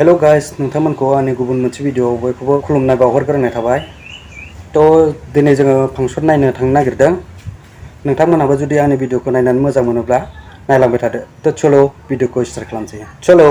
Hello guys नोंथांमोनखौ आंनि गुबुन मोनसे भिडिअआव बयखौबो खुलुमनाय बावहरग्रोनाय थाबाय। दिनै जोङो फांसन नायनो थांनो नागिरदों। नोंथांमोनहाबो जुदि आंनि भिडिअखौ नायनानै मोजां मोनोब्ला नायलांबाय थादो। चलो भिडिअखौ स्टार्ट खालामसै। चलो।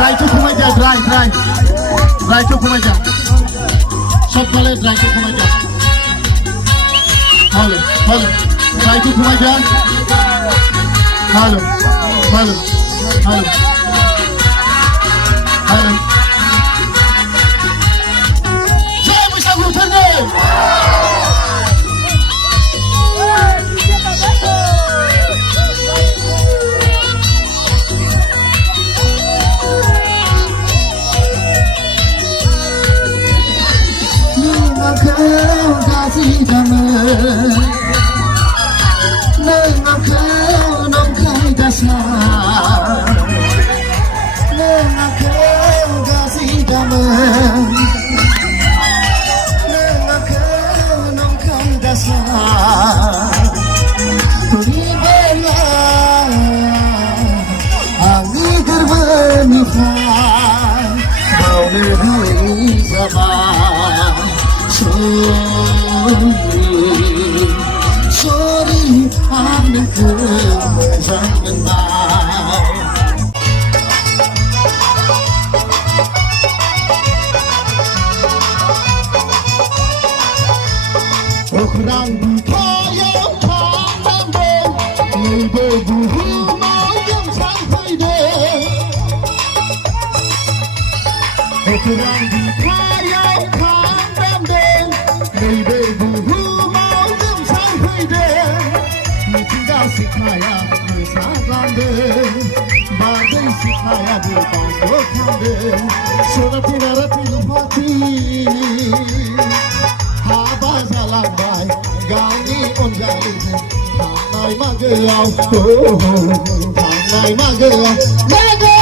Try to come again, try to come again. Sokale try to come again. Hello, try to come again. Hello. Jai Bishagu Thane. Sorry, I'm the girl, I'm the man. Okran kaya kandambe, nebe buhu mayam sampayde. Okran kaya kandambe, nebe buhu mayam sampayde. Nitinda sikhaya nisagande, baadai sikhaya baaso khande. Surati narati lupati. Bazalambai, Gani Onjali, Tanai Magao, Tanai Magao, Lego,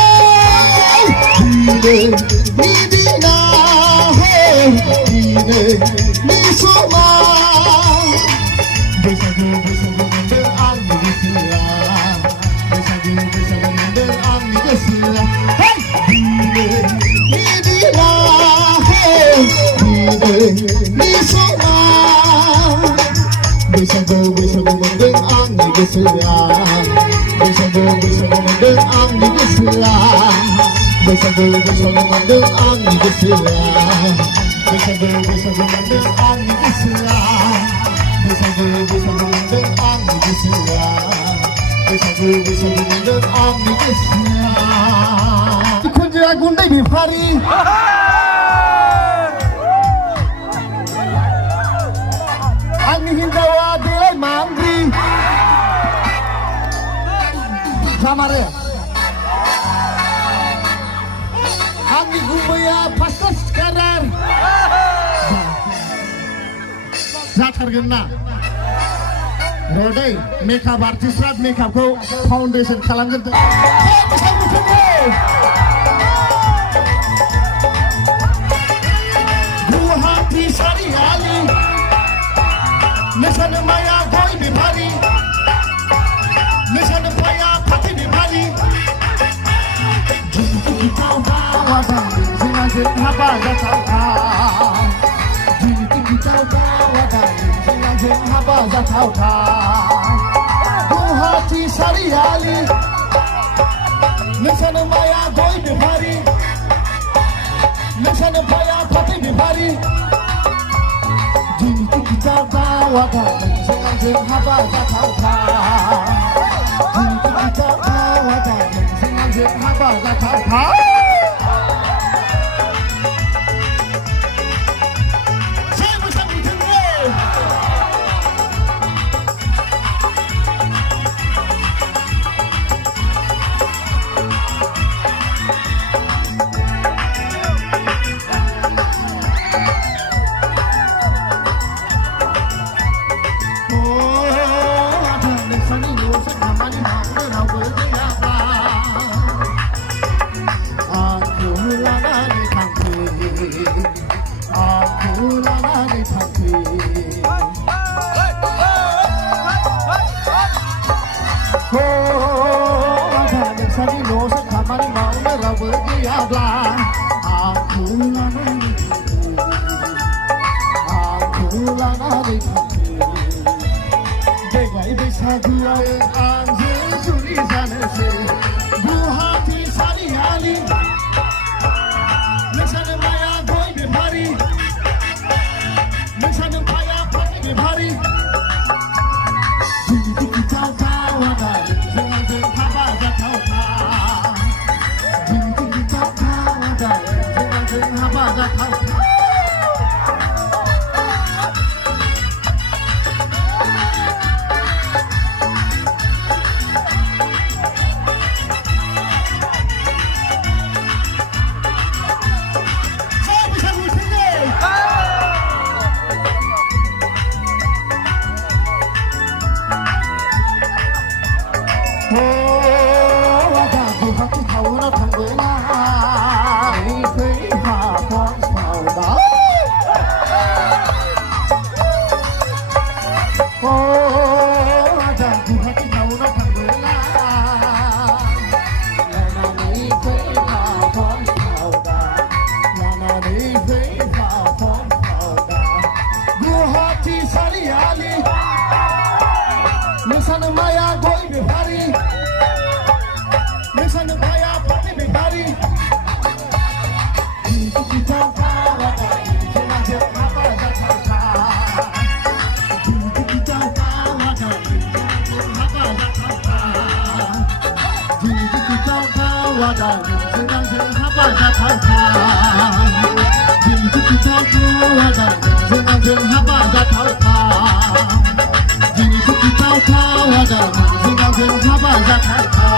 Nidina, Nisoma, Besagu, Mende Ani Gesila, Besagu, Mende Ani Gesila, Nidina, Nisoma. Besagu mendeng ang Gesila, Besagu mendeng ang Gesila, Besagu mendeng ang Gesila, Besagu mendeng ang Gesila, Besagu mendeng ang Gesila, Besagu mendeng ang Gesila. Ikut je gundai bifari. Ani hindawa de mangri Samare Ani gumaya pastas karar Zatargin na Rodai makeup artist rat makeup ko foundation kalangan Guwahati sari ali Nisan maya koi bimari, nisan paya pati bimari. Jinki kita bawa dan jinazin haba jatauka. Jinki kita bawa dan jinazin haba jatauka. Duha Guwahati सारियाली नोंसानो माया गय बेफारि नोंसानो भाया फाथै बेफारि दिनै गिथा दावादा नोंजों आंजों हाबा जाथावथा दिनै गिथा दावादा नोंजों आंजों हाबा जाथावथा गुवाहाटी सारियाली नोंसानो माया गय बेफारि नोंसानो भाया फाथै बेफारि दिनै गिथा दावादा नोंजों आंजों हाबा जाथावथा दिनै गिथा दावादा नोंजों आंजों हाबा जाथावथा नोंसानो माया गय बेफारि नोंसानो भाया फाथै बेफारि दिनै गिथा दावादा नोंजों आंजों हाबा जाथावथा दिनै गिथा दावादा नोंजों आंजों हाबा जाथावथा दिनै गिथा दावादा नोंजों आंजों हाबा जाथावथा दिनै गिथा दावादा नोंजों आंजों हाबा जाथावथा दिनै गिथा दावादा नोंजों आंजों हाबा जाथावथा